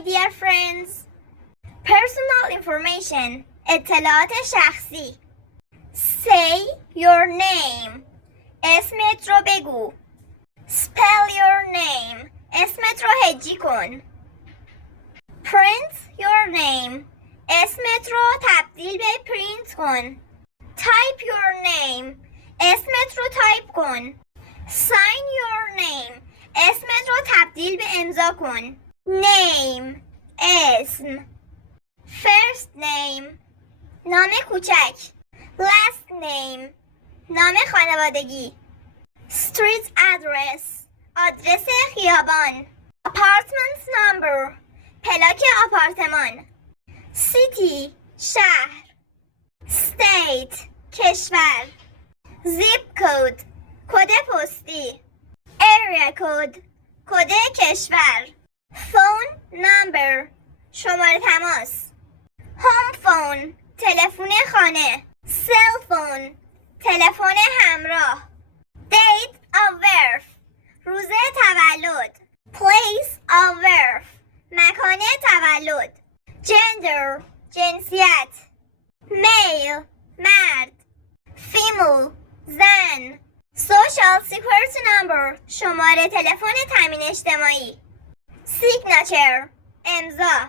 my dear friends. Personal information. اطلاعات شخصی. Say your name. اسمت رو بگو. Spell your name. اسمت رو هجی کن. Print your name. اسمت رو تبدیل به پرینت کن. Type your name. اسمت رو تایپ کن. Sign your name. اسمت رو تبدیل به امضا کن. Name. اسم. First name. نام کوچک. Last name. نام خانوادگی. Street address. آدرس خیابان. Apartment number. پلاک آپارتمان. City. شهر. State. کشور. Zip code. کد پستی. Area code. کد کشور. Phone number. شماره تماس. Home phone. تلفن خانه. Cell phone. تلفن همراه. Date of birth. روز تولد. Place of birth. مکان تولد. Gender. جنسیت. Male. مرد. Female. زن. Social security number. شماره تلفن تامین اجتماعی. Signature. امضا.